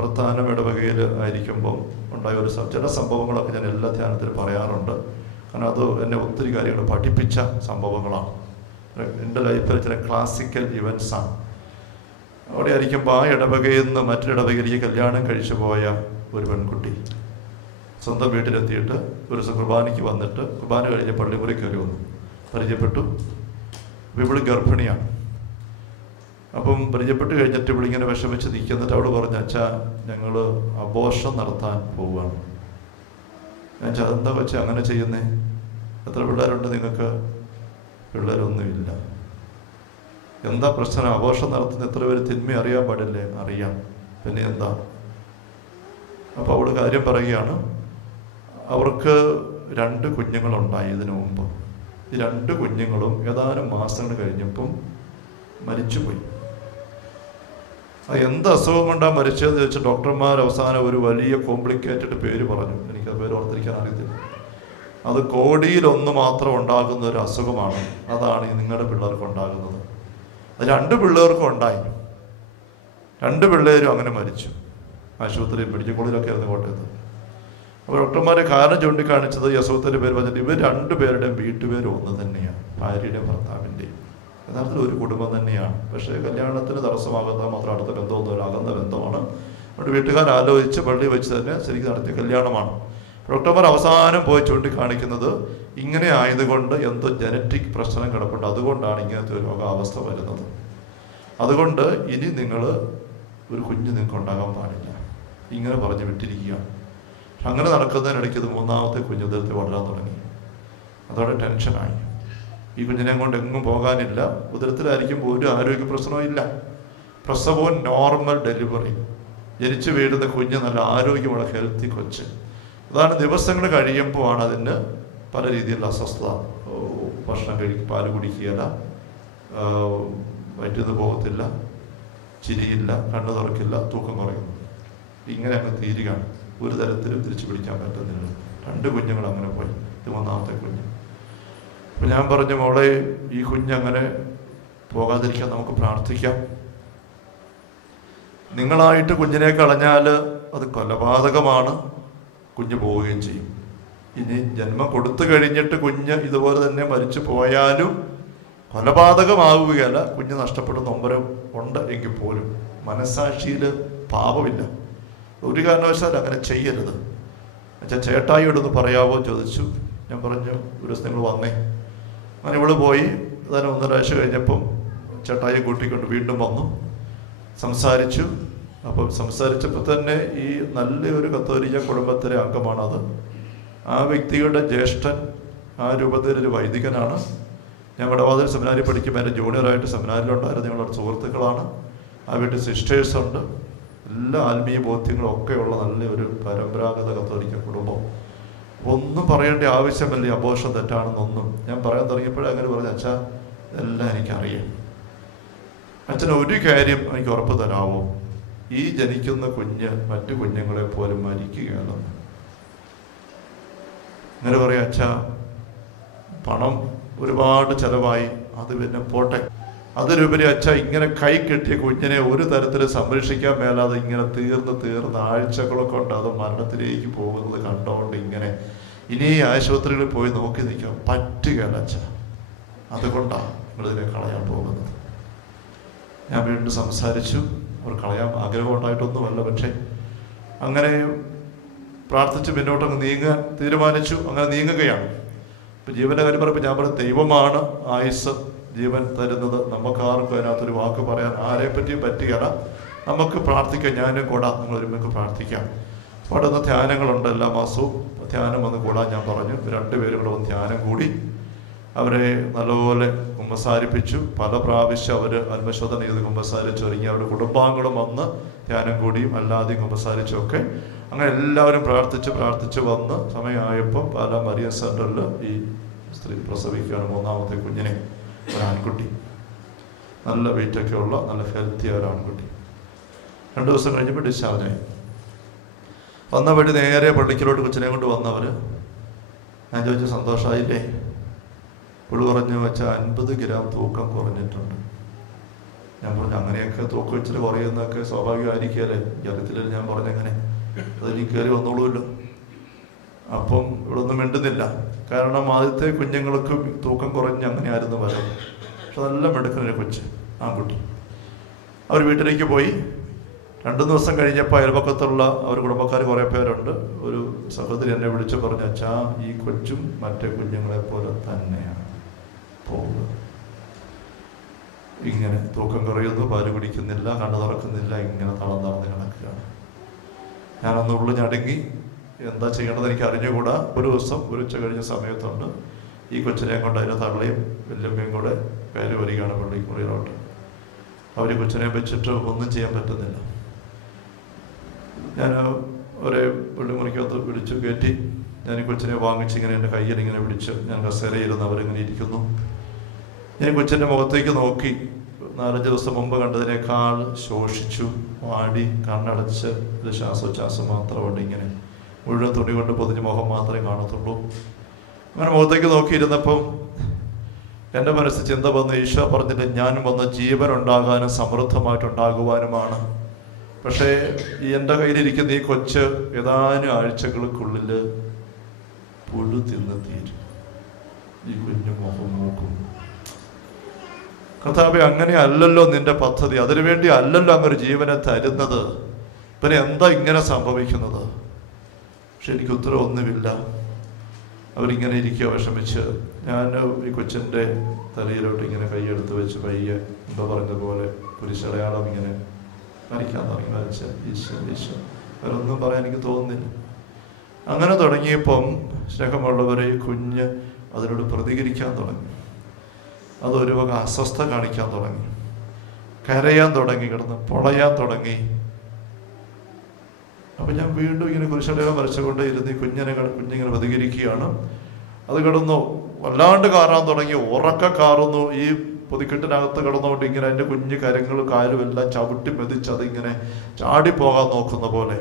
പ്രധാനം ഇടവകയിൽ ആയിരിക്കുമ്പോൾ ഉണ്ടായ ഒരു ചില സംഭവങ്ങളൊക്കെ ഞാൻ എല്ലാ ധ്യാനത്തിലും പറയാറുണ്ട്. കാരണം അത് എന്നെ ഒത്തിരി കാര്യങ്ങൾ പഠിപ്പിച്ച സംഭവങ്ങളാണ്. എന്റെ ലൈഫിൽ ചില ക്ലാസിക്കൽ ഇവൻസാണ് അവിടെ ആയിരിക്കുമ്പോൾ ആ ഇടവകയിൽ നിന്ന് മറ്റൊരു ഇടവകയിലേക്ക് കല്യാണം കഴിച്ചു പോയ ഒരു പെൺകുട്ടി. സ്വന്തം വീട്ടിലെത്തിയിട്ട് ഒരു കുർബാനയ്ക്ക് വന്നിട്ട് കുർബാന കഴിഞ്ഞ് പള്ളിമുറി കയറി വന്നു. പരിചയപ്പെട്ടു. ഇവൾ ഗർഭിണിയാണ്. അപ്പം പരിചയപ്പെട്ട് കഴിഞ്ഞിട്ട് ഇവളിങ്ങനെ വിഷമിച്ച് നിൽക്കുന്നിട്ട് അവിടെ പറഞ്ഞു അച്ഛാ ഞങ്ങൾ അബോഷം നടത്താൻ പോവുകയാണ് ഞാൻ ചതന്താ വെച്ച് അങ്ങനെ ചെയ്യുന്നേ? എത്ര പിള്ളേരുണ്ട് നിങ്ങൾക്ക് പിള്ളേരൊന്നുമില്ല. എന്താ പ്രശ്നം? ആഘോഷം നടത്തുന്ന എത്ര പേര് തിന്മ അറിയാൻ പാടില്ലേ? അറിയാം. പിന്നെ എന്താ? അപ്പോൾ അവിടെ കാര്യം പറയുകയാണ് അവർക്ക് രണ്ട് കുഞ്ഞുങ്ങളുണ്ടായി ഇതിനു മുമ്പ്. ഈ രണ്ട് കുഞ്ഞുങ്ങളും ഏതാനും മാസങ്ങൾ കഴിഞ്ഞപ്പം മരിച്ചുപോയി. എന്ത് അസുഖം കൊണ്ടാണ് മരിച്ചതെന്ന് ചോദിച്ച ഡോക്ടർമാർ അവസാനം ഒരു വലിയ കോംപ്ലിക്കേറ്റഡ് പേര് പറഞ്ഞു. എനിക്ക് ആ പേര് ഓർത്തിരിക്കാൻ അറിയത്തില്ല. അത് കോടിയിലൊന്ന് മാത്രം ഉണ്ടാകുന്ന ഒരു അസുഖമാണ്. അതാണ് ഈ നിങ്ങളുടെ പിള്ളേർക്ക് ഉണ്ടാകുന്നത്. അത് രണ്ട് പിള്ളേർക്കും ഉണ്ടായി. രണ്ട് പിള്ളേരും അങ്ങനെ മരിച്ചു. ആശുപത്രി മെഡിക്കൽ കോളേജിലൊക്കെ ആയിരുന്നു കോട്ടയത്ത്. അപ്പോൾ ഡോക്ടർമാരെ കാരണം ചൂണ്ടിക്കാണിച്ചത് ഈ അസുഖത്തിന്റെ പേര് പറഞ്ഞിട്ട് ഇവർ രണ്ടുപേരുടെയും വീട്ടുപേരും ഒന്ന് തന്നെയാണ്. ഭാര്യയുടെയും ഭർത്താവിന്റെയും യഥാർത്ഥത്തിൽ ഒരു കുടുംബം തന്നെയാണ്. പക്ഷേ കല്യാണത്തിന് തടസ്സമാകുന്ന മാത്രം അടുത്ത ബന്ധമൊന്നുമില്ല അകന്ന ബന്ധമാണ്. അതുകൊണ്ട് വീട്ടുകാർ ആലോചിച്ച് പള്ളി വെച്ച് തന്നെ ശരിക്കും നടത്തിയ കല്യാണമാണ്. ഒക്ടോബർ അവസാനം പോയി ചൂണ്ടിക്കാണിക്കുന്നത് ഇങ്ങനെ ആയതുകൊണ്ട് എന്തോ ജനറ്റിക് പ്രശ്നം കിടപ്പുണ്ട്. അതുകൊണ്ടാണ് ഇങ്ങനത്തെ ഒരു രോഗാവസ്ഥ വരുന്നത്. അതുകൊണ്ട് ഇനി നിങ്ങൾ ഒരു കുഞ്ഞ് നിങ്ങൾക്ക് ഉണ്ടാകാൻ പാടില്ല. ഇങ്ങനെ പറഞ്ഞ് വിട്ടിരിക്കുകയാണ്. അങ്ങനെ നടക്കുന്നതിനിടയ്ക്ക് ഇത് മൂന്നാമത്തെ കുഞ്ഞ് ഉദരത്തിൽ വളരാൻ തുടങ്ങി. അതോടെ ടെൻഷനായി. ഈ കുഞ്ഞിനെ കൊണ്ട് എങ്ങും പോകാനില്ല. ഉദരത്തിലായിരിക്കുമ്പോൾ ഒരു ആരോഗ്യ പ്രശ്നവും ഇല്ല. പ്രസവവും നോർമൽ ഡെലിവറി ജനിച്ചു വീഴുന്ന കുഞ്ഞ് നല്ല ആരോഗ്യമുള്ള ഹെൽത്തി കൊച്ച്. അതാണ് ദിവസങ്ങൾ കഴിയുമ്പോൾ ആണ് അതിന് പല രീതിയിലുള്ള അസ്വസ്ഥത. ഭക്ഷണം കഴിക്കും പാൽ കുടിക്കുകയില്ല. വയറ്റുന്നു പോകത്തില്ല. ചിരിയില്ല. കണ്ണു തുറക്കില്ല. തൂക്കം കുറയുന്നു ഇങ്ങനെ അങ്ങ് തീരുകയാണ്. ഒരു തരത്തിലും തിരിച്ചു പിടിക്കാൻ പറ്റുന്നില്ല. രണ്ട് കുഞ്ഞുങ്ങൾ അങ്ങനെ പോയി. ഇത് മൂന്നാമത്തെ കുഞ്ഞ്. ഞാൻ പറഞ്ഞു മോളെ ഈ കുഞ്ഞങ്ങനെ പോകാതിരിക്കാൻ നമുക്ക് പ്രാർത്ഥിക്കാം. നിങ്ങളായിട്ട് കുഞ്ഞിനെ കളഞ്ഞാൽ അത് കൊലപാതകമാണ്. കുഞ്ഞ് പോവുകയും ചെയ്യും. ഇനി ജന്മം കൊടുത്തു കഴിഞ്ഞിട്ട് കുഞ്ഞ് ഇതുപോലെ തന്നെ മരിച്ചു പോയാലും കൊലപാതകമാവുകയല്ല. കുഞ്ഞ് നഷ്ടപ്പെട്ട നൊമ്പരം ഉണ്ട് എങ്കിൽ പോലും. മനസാക്ഷിയിൽ പാപമില്ല. ഒരു കാരണവശാൽ അങ്ങനെ ചെയ്യരുത്. എന്നുവെച്ചാൽ ചേട്ടായിയോടൊന്ന് പറയാവോ? ചോദിച്ചു. ഞാൻ പറഞ്ഞു ഒരു ദിവസം നിങ്ങൾ വന്നേ. അങ്ങനെ ഇവൾ പോയി. അതിന് ഒന്നരാഴ്ച കഴിഞ്ഞപ്പം ചേട്ടായി കൂട്ടിക്കൊണ്ട് വീണ്ടും വന്നു. സംസാരിച്ചു. അപ്പം സംസാരിച്ചപ്പോൾ തന്നെ ഈ നല്ലൊരു കത്തോലിക്ക കുടുംബത്തിലെ അംഗമാണത്. ആ വ്യക്തിയുടെ ജ്യേഷ്ഠൻ ആ രൂപത്തിലൊരു വൈദികനാണ്. ഞാൻ വടവാതിൽ സെമിനാരിൽ പഠിക്കുമ്പോൾ എന്റെ ജൂനിയറായിട്ട് സെമിനാരിലുണ്ടായിരുന്നു ഞങ്ങളുടെ സുഹൃത്തുക്കളാണ്. ആ വീട്ടിൽ സിസ്റ്റേഴ്സ് ഉണ്ട്. എല്ലാ ആത്മീയ ബോധ്യങ്ങളും ഒക്കെ ഉള്ള നല്ലൊരു പരമ്പരാഗത കത്തോലിക്ക കുടുംബം. ഒന്നും പറയേണ്ട ആവശ്യമല്ല? അബോഷം തെറ്റാണെന്നൊന്നും. ഞാൻ പറയാൻ തുടങ്ങിയപ്പോഴേ അങ്ങനെ പറഞ്ഞു അച്ഛാ എല്ലാം എനിക്കറിയാം. അച്ഛൻ ഒരു കാര്യം എനിക്ക് ഉറപ്പ് തരാമോ? ഈ ജനിക്കുന്ന കുഞ്ഞ് മറ്റു കുഞ്ഞുങ്ങളെ പോലും മരിക്കുകയാണ്? അങ്ങനെ പറയാം അച്ഛാ പണം ഒരുപാട് ചെലവായി. അത് പിന്നെ പോട്ടെ. അതിലുപരി അച്ഛ ഇങ്ങനെ കൈ കെട്ടിയ കുഞ്ഞിനെ ഒരു തരത്തിൽ സംരക്ഷിക്കാൻ മേലാതെ ഇങ്ങനെ തീർന്ന് തീർന്ന് ആഴ്ചകളൊക്കെ ഉണ്ട്. അത് മരണത്തിലേക്ക് പോകുന്നത് കണ്ടോണ്ട് ഇനി ആശുപത്രികളിൽ പോയി നോക്കി നിൽക്കാം പറ്റുകയല്ല അച്ഛ. അതുകൊണ്ടാണ് നിങ്ങളിതിനെ കളയാൻ പോകുന്നത്. ഞാൻ വീണ്ടും സംസാരിച്ചു. അവർ കളയാൻ ആഗ്രഹം ഉണ്ടായിട്ടൊന്നുമല്ല പക്ഷേ അങ്ങനെ പ്രാർത്ഥിച്ച് മുന്നോട്ടങ്ങ് നീങ്ങാൻ തീരുമാനിച്ചു. അങ്ങനെ നീങ്ങുകയാണ്. ഇപ്പം ജീവന്റെ കാര്യം പറയുമ്പോൾ ഞാൻ പറഞ്ഞ ദൈവമാണ് ആയുസ് ജീവൻ തരുന്നത്. നമുക്ക് ആർക്കും അതിനകത്തൊരു വാക്ക് പറയാൻ ആരെ പറ്റിയും പറ്റുകയില്ല. നമുക്ക് പ്രാർത്ഥിക്കാം ഞാനും കൂടാ. നിങ്ങൾ പ്രാർത്ഥിക്കാം. പാടുന്ന ധ്യാനങ്ങളുണ്ട്. എല്ലാ മാസവും ധ്യാനം വന്ന് കൂടാൻ ഞാൻ പറഞ്ഞു. രണ്ടുപേരും കൂടെ വന്ന് ധ്യാനം കൂടി അവരെ നല്ലപോലെ കുമ്പസാരിപ്പിച്ചു. പല പ്രാവശ്യം അവർ ആത്മശോധന ചെയ്ത് കുമ്പസാരിച്ചു. ഒരുങ്ങി അവരുടെ കുടുംബാംഗങ്ങളും വന്ന് ധ്യാനം കൂടിയും അല്ലാതെയും കുമ്പസാരിച്ചൊക്കെ അങ്ങനെ എല്ലാവരും പ്രാർത്ഥിച്ച് പ്രാർത്ഥിച്ച് വന്ന് സമയമായപ്പോൾ പാല മരിയ സെന്ററിൽ ഈ സ്ത്രീ പ്രസവിക്കുകയാണ് മൂന്നാമത്തെ കുഞ്ഞിനെ. ഒരു ആൺകുട്ടി. നല്ല വെയിറ്റൊക്കെ ഉള്ള നല്ല ഹെൽത്തി ഒരു ആൺകുട്ടി. രണ്ട് ദിവസം കഴിഞ്ഞപ്പോൾ ഡിസ്ചാർജായി. വന്ന വഴി നേരെ പള്ളിക്കലോട്ട് കൊച്ചിനെ കൊണ്ട് വന്നവർ ഞാൻ ചോദിച്ചു സന്തോഷമായില്ലേ പുള്ളി പറഞ്ഞു വെച്ചാൽ അൻപത് ഗ്രാം തൂക്കം കുറഞ്ഞിട്ടുണ്ട്. ഞാൻ പറഞ്ഞു അങ്ങനെയൊക്കെ തൂക്കം വെച്ചിട്ട് കുറയുന്നതൊക്കെ സ്വാഭാവികമായിരിക്കുകയല്ലേ ജലത്തിൽ ഞാൻ പറഞ്ഞങ്ങനെ അതിൽ കയറി വന്നോളൂല്ലോ. അപ്പം ഇവിടെ ഒന്നും മിണ്ടുന്നില്ല. കാരണം ആദ്യത്തെ കുഞ്ഞുങ്ങൾക്ക് തൂക്കം കുറഞ്ഞ് അങ്ങനെ ആയിരുന്നു വരം പക്ഷെ നല്ല മെടുക്കുന്നൊരു കൊച്ച് ആൺകുട്ടി. അവർ വീട്ടിലേക്ക് പോയി. രണ്ടു ദിവസം കഴിഞ്ഞപ്പോൾ അയൽപക്കത്തുള്ള അവർ കുടുംബക്കാർ കുറേ പേരുണ്ട്. ഒരു സഹോദരി എന്നെ വിളിച്ച് പറഞ്ഞു അച്ഛാ ഈ കൊച്ചും മറ്റേ കുഞ്ഞുങ്ങളെ പോലെ തന്നെയാണ് പോവുക ഇങ്ങനെ തൂക്കം കുറയുന്നു പാൽ കുടിക്കുന്നില്ല കണ്ണു തുറക്കുന്നില്ല ഇങ്ങനെ തളം തളർന്ന് കിടക്കുകയാണ്. ഞാനൊന്നുള്ളു ഞടുങ്ങി എന്താ ചെയ്യേണ്ടത് എനിക്ക് അറിഞ്ഞുകൂടാ. ഒരു ദിവസം ഒരു ഉച്ച കഴിഞ്ഞ സമയത്തുണ്ട്. ഈ കൊച്ചിനെ കൊണ്ട് അതിന്റെ തള്ളയും വല്യമ്മയും കൂടെ കയറി വരികയാണ് പള്ളിക്കുറിയിലോട്ട് അവർ കൊച്ചിനെ വെച്ചിട്ട് ഒന്നും ചെയ്യാൻ പറ്റുന്നില്ല. ഞാൻ ഒരേ പള്ളിമുറിക്കകത്ത് പിടിച്ചു കയറ്റി. ഞാൻ ഈ കൊച്ചിനെ വാങ്ങിച്ച് ഇങ്ങനെ എന്റെ കയ്യിൽ ഇങ്ങനെ പിടിച്ച് ഞാൻ കസേരയിരുന്ന് അവരിങ്ങനെ ഇരിക്കുന്നു. ഞാൻ കൊച്ചിന്റെ മുഖത്തേക്ക് നോക്കി. നാലഞ്ച് ദിവസം മുമ്പ് കണ്ടതിനേക്കാൾ ശോഷിച്ചു വാടി കണ്ണടച്ച് ഒരു ശ്വാസോച്ഛ്വാസം മാത്രമുണ്ട് ഇങ്ങനെ. മുഴുവൻ തുണി കൊണ്ട് പൊതിഞ്ഞ് മുഖം മാത്രമേ കാണത്തുള്ളൂ. അങ്ങനെ മുഖത്തേക്ക് നോക്കിയിരുന്നപ്പം എന്റെ മനസ്സിൽ ചിന്ത വന്ന് ഈശോ പറഞ്ഞിട്ട് ഞാനും വന്ന് ജീവൻ ഉണ്ടാകാനും സമൃദ്ധമായിട്ടുണ്ടാകുവാനുമാണ് പക്ഷേ എന്റെ കയ്യിലിരിക്കുന്ന ഈ കൊച്ച് ഏതാനും ആഴ്ചകൾക്കുള്ളിൽ പുഴു തിന്ന് തീരും. ഈ കുഞ്ഞു മുഖം നോക്കും. കർത്താവെ അങ്ങനെ അല്ലല്ലോ നിന്റെ പദ്ധതി. അതിനുവേണ്ടി അല്ലല്ലോ അങ്ങൊരു ജീവനെ തരുന്നത്. പിന്നെ എന്താ ഇങ്ങനെ സംഭവിക്കുന്നത്? പക്ഷെ എനിക്ക് ഉത്തരവൊന്നുമില്ല. അവരിങ്ങനെ ഇരിക്കുക വിഷമിച്ച്. ഞാൻ ഈ കൊച്ചിന്റെ തലയിലോട്ട് ഇങ്ങനെ കൈയെടുത്ത് വെച്ച് പയ്യെ എന്താ പറഞ്ഞ പോലെ കുരിശടയാളം ഇങ്ങനെ വരയ്ക്കാൻ തുടങ്ങി വരച്ച് ഈശോ അവരൊന്നും പറയാൻ എനിക്ക് തോന്നുന്നില്ല. അങ്ങനെ തുടങ്ങിയപ്പം സ്നേഹമുള്ളവരെ കുഞ്ഞ് അതിനോട് പ്രതികരിക്കാൻ തുടങ്ങി. അതൊരു വക അസ്വസ്ഥ കാണിക്കാൻ തുടങ്ങി. കരയാൻ തുടങ്ങി കിടന്ന് പൊളയാൻ തുടങ്ങി. അപ്പം ഞാൻ വീണ്ടും ഇങ്ങനെ കുരിശടയാളം വരച്ചുകൊണ്ട് ഇരുന്ന് കുഞ്ഞിനെ കുഞ്ഞിങ്ങനെ പ്രതികരിക്കുകയാണ്. അത് കിടന്നു വല്ലാണ്ട് കാറാൻ തുടങ്ങി ഉറക്ക കാറുന്നു. ഈ പൊതിക്കെട്ടിനകത്ത് കിടന്നുകൊണ്ട് ഇങ്ങനെ എന്റെ കുഞ്ഞു കരങ്ങളും കാലും എല്ലാം ചവിട്ടി മെതിച്ച് അതിങ്ങനെ ചാടിപ്പോകാൻ നോക്കുന്ന പോലെ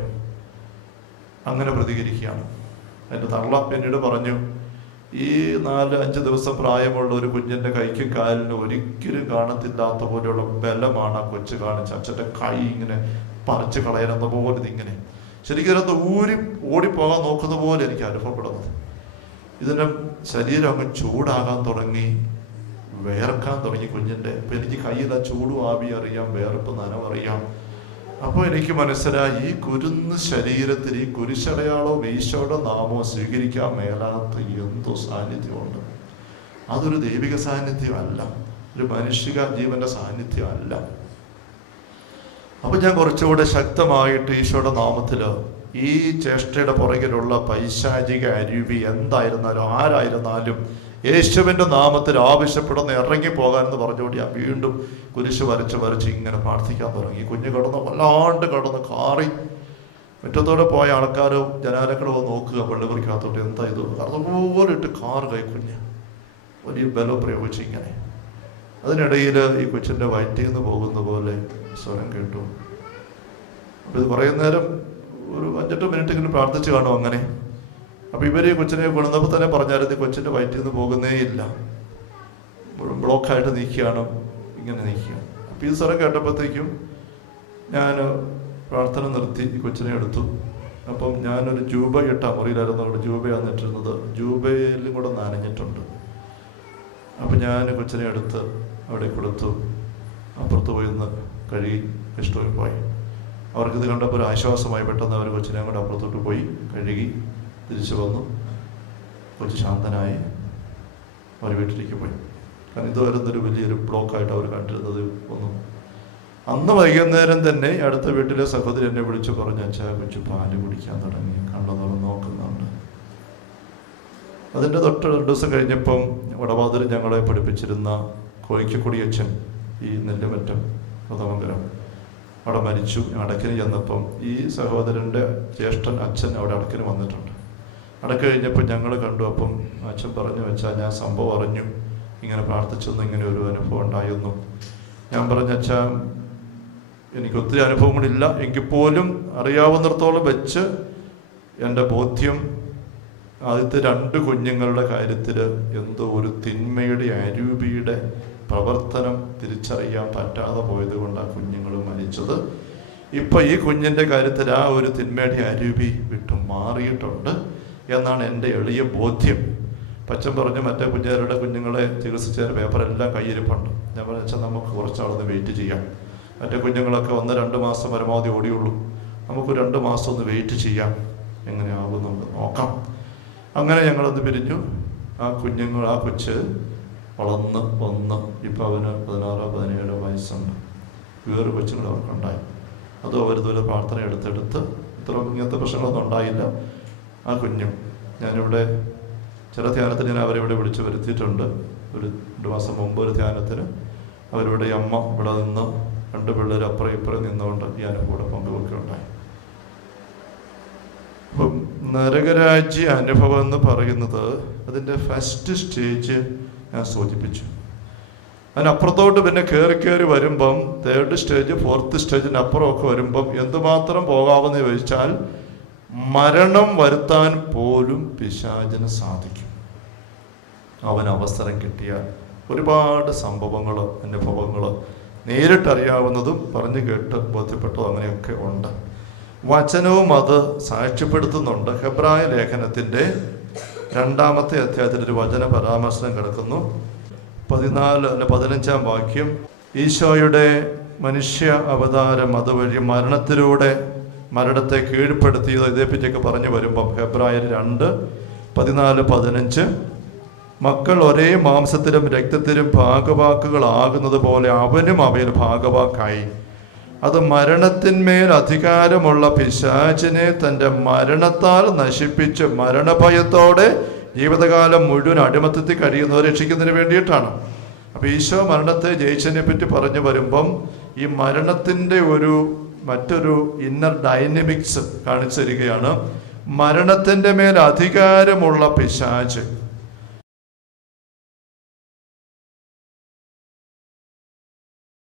അങ്ങനെ പ്രതികരിക്കുകയാണ്. എന്റെ തള്ള പിന്നീട് പറഞ്ഞു ഈ നാല് അഞ്ച് ദിവസം പ്രായമുള്ള ഒരു കുഞ്ഞിന്റെ കൈക്കും കാലിനും ഒരിക്കലും കാണത്തില്ലാത്ത പോലെയുള്ള ബലമാണ് ആ കൊച്ചു കാണിച്ച. അച്ഛന്റെ കൈ ഇങ്ങനെ പറിച്ച് കളയാനെന്ന പോലെ ഇതിങ്ങനെ. ശരിക്കും ഇതിനകത്ത് ഊരി ഓടിപ്പോകാൻ നോക്കുന്ന പോലെ എനിക്ക് അനുഭവപ്പെടുന്നത്. ഇതിന്റെ ശരീരം അങ്ങ് ചൂടാകാൻ തുടങ്ങി. വേർക്കാൻ തുടങ്ങി കുഞ്ഞിന്റെ. അപ്പം എനിക്ക് കയ്യിൽ ആ ചൂടും ആവി അറിയാം വേർപ്പ് നനവറിയാം അപ്പോൾ എനിക്ക് മനസ്സിലായി ഈ കുരുന്ന് ശരീരത്തിൽ ഈ കുരിശടയാളോ ഈശോയുടെ നാമോ സ്വീകരിക്കാൻ മേലാത്ത എന്തോ സാന്നിധ്യമുണ്ട്. അതൊരു ദൈവിക സാന്നിധ്യമല്ല. ഒരു മനുഷ്യ ജീവന്റെ സാന്നിധ്യമല്ല. അപ്പൊ ഞാൻ കുറച്ചുകൂടെ ശക്തമായിട്ട് ഈശോയുടെ നാമത്തിൽ ഈ ചേഷ്ടയുടെ പുറകിലുള്ള പൈശാചിക അരുവി എന്തായിരുന്നാലും ആരായിരുന്നാലും യേശുവിന്റെ നാമത്തിൽ ആവശ്യപ്പെടുന്ന ഇറങ്ങി പോകാൻ എന്ന് പറഞ്ഞുകൊണ്ട് ഞാൻ വീണ്ടും കുരിശ് വരച്ച് വരച്ച് ഇങ്ങനെ പ്രാർത്ഥിക്കാൻ തുടങ്ങി. കുഞ്ഞ് കടന്ന് വല്ലാണ്ട് കടന്ന് കാറി. മുറ്റത്തോടെ പോയ ആൾക്കാരോ ജനാലക്കളോ നോക്കുക പള്ളിമുറിക്കകത്തോട്ട് എന്താ ഇത് അതുപോലെ പോലെ ഇട്ട് കാർ കൈ കുഞ്ഞ്. വലിയ ബലം പ്രയോഗിച്ച് ഇങ്ങനെ. അതിനിടയിൽ ഈ കൊച്ചിന്റെ വയറ്റിൽ നിന്ന് പോകുന്ന പോലെ സ്വരം കേട്ടു. അപ്പോൾ ഇത് കുറേ നേരം ഒരു അഞ്ചെട്ട് മിനിറ്റ് ഇങ്ങനെ പ്രാർത്ഥിച്ചു കാണും അങ്ങനെ. അപ്പൊ ഇവർ കൊച്ചിനെ കൊണ്ടുവന്നപ്പോൾ തന്നെ പറഞ്ഞായിരുന്നു കൊച്ചിന്റെ വയറ്റിൽ നിന്ന് പോകുന്നേ ഇല്ല. ബ്ലോക്കായിട്ട് നീക്കുകയാണ് ഇങ്ങനെ നീക്കുകയാണ് അപ്പൊ ഈ സ്വരം കേട്ടപ്പോഴത്തേക്കും ഞാൻ പ്രാർത്ഥന നിർത്തി ഈ കൊച്ചിനെ എടുത്തു. അപ്പം ഞാനൊരു ജൂബ ഇട്ട മുറിയിലായിരുന്നു അവിടെ ജൂബയാണ് ഇട്ടിരുന്നത് ജൂബയിലും കൂടെ നനഞ്ഞിട്ടുണ്ട്. അപ്പം ഞാൻ കൊച്ചിനെ എടുത്ത് അവിടെ കൊടുത്തു. അപ്പുറത്ത് പോയി ഒന്ന് കഴുകി ഇഷ്ടമായി പോയി. അവർക്കിത് കണ്ടപ്പോൾ ഒരു ആശ്വാസമായി പെട്ടെന്ന് അവർ കൊച്ചിനെ കൊണ്ട് അപ്പുറത്തോട്ട് പോയി കഴുകി തിരിച്ചു വന്നു. കുറച്ച് ശാന്തനായി അവർ വീട്ടിലേക്ക് പോയി. കാരണം ഇതുവരെ ഒരു വലിയൊരു ബ്ലോക്കായിട്ട് അവർ കണ്ടിരുന്നത് ഒന്നും. അന്ന് വൈകുന്നേരം തന്നെ അടുത്ത വീട്ടിലെ സഹോദരി എന്നെ വിളിച്ചു പറഞ്ഞു അച്ഛാ കൊച്ചു പാൽ കുടിക്കാൻ തുടങ്ങി. കണ്ണു തുറന്ന് നോക്കുന്നുണ്ട്. അതിന്റെ തൊട്ട് രണ്ട് ദിവസം കഴിഞ്ഞപ്പം വടവാതിൽ ഞങ്ങളെ പഠിപ്പിച്ചിരുന്ന കോഴിക്കക്കൊടി അച്ഛൻ ഈ നെല്ലുമറ്റം പ്രഥമംഗലം അവിടെ മരിച്ചു. അടക്കിന് ചെന്നപ്പം ഈ സഹോദരന്റെ ജ്യേഷ്ഠൻ അച്ഛൻ അവിടെ അടക്കിന് വന്നിട്ടുണ്ട്. അടക്ക് കഴിഞ്ഞപ്പോൾ ഞങ്ങൾ കണ്ടു. അപ്പം അച്ഛൻ പറഞ്ഞു വെച്ചാൽ ഞാൻ സംഭവം അറിഞ്ഞു. ഇങ്ങനെ പ്രാർത്ഥിച്ചെന്ന് ഇങ്ങനെ ഒരു അനുഭവം ഉണ്ടായിരുന്നു. ഞാൻ പറഞ്ഞ അച്ഛാ എനിക്ക് ഒത്തിരി അനുഭവങ്ങളില്ല. എങ്കിൽ പോലും അറിയാവുന്നിടത്തോളം വെച്ച് എന്റെ ബോധ്യം ആദ്യത്തെ രണ്ട് കുഞ്ഞുങ്ങളുടെ കാര്യത്തിൽ എന്തോ ഒരു തിന്മയുടെ അരൂപിയുടെ പ്രവർത്തനം തിരിച്ചറിയാൻ പറ്റാതെ പോയത് കൊണ്ട് ആ കുഞ്ഞുങ്ങൾ മരിച്ചത്. ഇപ്പം ഈ കുഞ്ഞിന്റെ കാര്യത്തിൽ ആ ഒരു തിന്മയുടെ അരൂപി വിട്ടു മാറിയിട്ടുണ്ട് എന്നാണ് എന്റെ എളിയ ബോധ്യം. പച്ചൻ പറഞ്ഞു മറ്റേ കുഞ്ഞുകാരുടെ കുഞ്ഞുങ്ങളെ ചികിത്സിച്ച പേപ്പറെല്ലാം കയ്യിരിപ്പുണ്ട് ഞാൻ പറഞ്ഞു വെച്ചാൽ നമുക്ക് കുറച്ചാളൊന്ന് വെയിറ്റ് ചെയ്യാം. മറ്റേ കുഞ്ഞുങ്ങളൊക്കെ ഒന്ന് രണ്ട് മാസം പരമാവധി ഓടിയുള്ളൂ. നമുക്ക് രണ്ട് മാസം ഒന്ന് വെയിറ്റ് ചെയ്യാം. എങ്ങനെയാകും നമുക്ക് നോക്കാം. അങ്ങനെ ഞങ്ങളൊന്ന് പിരിഞ്ഞു. ആ കുഞ്ഞുങ്ങൾ ആ കൊച്ച് വളർന്ന് വന്ന് ഇപ്പം അവന് പതിനാറോ പതിനേഴോ വയസ്സുണ്ട്. വേറെ കൊച്ചുങ്ങൾ അവർക്കുണ്ടായി. അതും അവർ ഇതുപോലെ പ്രാർത്ഥന എടുത്തെടുത്ത് ഇത്ര ഇങ്ങനത്തെ പ്രശ്നങ്ങളൊന്നും ഉണ്ടായില്ല. ആ കുഞ്ഞും ഞാനിവിടെ ചില ധ്യാനത്തിന് ഞാൻ അവരെ ഇവിടെ വിളിച്ചു വരുത്തിയിട്ടുണ്ട്. ഒരു രണ്ട് മാസം മുമ്പ് ഒരു ധ്യാനത്തിന് അവരുടെ അമ്മ ഇവിടെ നിന്ന് രണ്ട് പിള്ളേർ അപ്പുറം ഇപ്പുറം നിന്നുകൊണ്ട് ഈ അനുഭവം പങ്കുവെക്കുകയുണ്ടായി. അപ്പം നരകരാജ്യ അനുഭവം എന്ന് പറയുന്നത് അതിന്റെ ഫസ്റ്റ് സ്റ്റേജ് ഞാൻ സൂചിപ്പിച്ചു. അതിനപ്പുറത്തോട്ട് പിന്നെ കയറി കയറി വരുമ്പം തേർഡ് സ്റ്റേജ് ഫോർത്ത് സ്റ്റേജിന്റെ അപ്പുറമൊക്കെ വരുമ്പം എന്തുമാത്രം പോകാമെന്ന് ചോദിച്ചാൽ മരണം വരുത്താൻ പോലും പിശാചിന് സാധിക്കും. അവൻ അവസരം കിട്ടിയാൽ ഒരുപാട് സംഭവങ്ങൾ അനുഭവങ്ങൾ നേരിട്ടറിയാവുന്നതും പറഞ്ഞു കേട്ട് ബോധ്യപ്പെട്ടതും അങ്ങനെയൊക്കെ ഉണ്ട്. വചനവും അത് സാക്ഷ്യപ്പെടുത്തുന്നുണ്ട്. ഹെബ്രായ ലേഖനത്തിന്റെ രണ്ടാമത്തെ അധ്യായത്തിൽ ഒരു വചന പരാമർശനം കിടക്കുന്നു. പതിനാല് അല്ല പതിനഞ്ചാം വാക്യം. ഈശോയുടെ മനുഷ്യ അവതാരം അതുവഴി മരണത്തിലൂടെ മരണത്തെ കീഴ്പ്പെടുത്തിയത് ഇതേപ്പറ്റിയൊക്കെ പറഞ്ഞു വരുമ്പം ഫെബ്രുവരി രണ്ട് പതിനാല് പതിനഞ്ച്. മക്കൾ ഒരേ മാംസത്തിലും രക്തത്തിലും ഭാഗവാക്കുകളാകുന്നത് പോലെ അവനും അവയിൽ ഭാഗവാക്കായി. അത് മരണത്തിന്മേൽ അധികാരമുള്ള പിശാചിനെ തന്റെ മരണത്താൽ നശിപ്പിച്ച് മരണഭയത്തോടെ ജീവിതകാലം മുഴുവൻ അടിമത്തത്തിൽ കഴിയുന്നവരെ രക്ഷിക്കുന്നതിന് വേണ്ടിയിട്ടാണ്. അപ്പോൾ ഈശോ മരണത്തെ ജയിച്ചതിനെ പറ്റി പറഞ്ഞു വരുമ്പം ഈ മരണത്തിന്റെ ഒരു മറ്റൊരു ഇന്നർ ഡൈനമിക്സ് കാണിച്ചു തരികയാണ്. മരണത്തിന്റെ മേൽ അധികാരമുള്ള പിശാച്.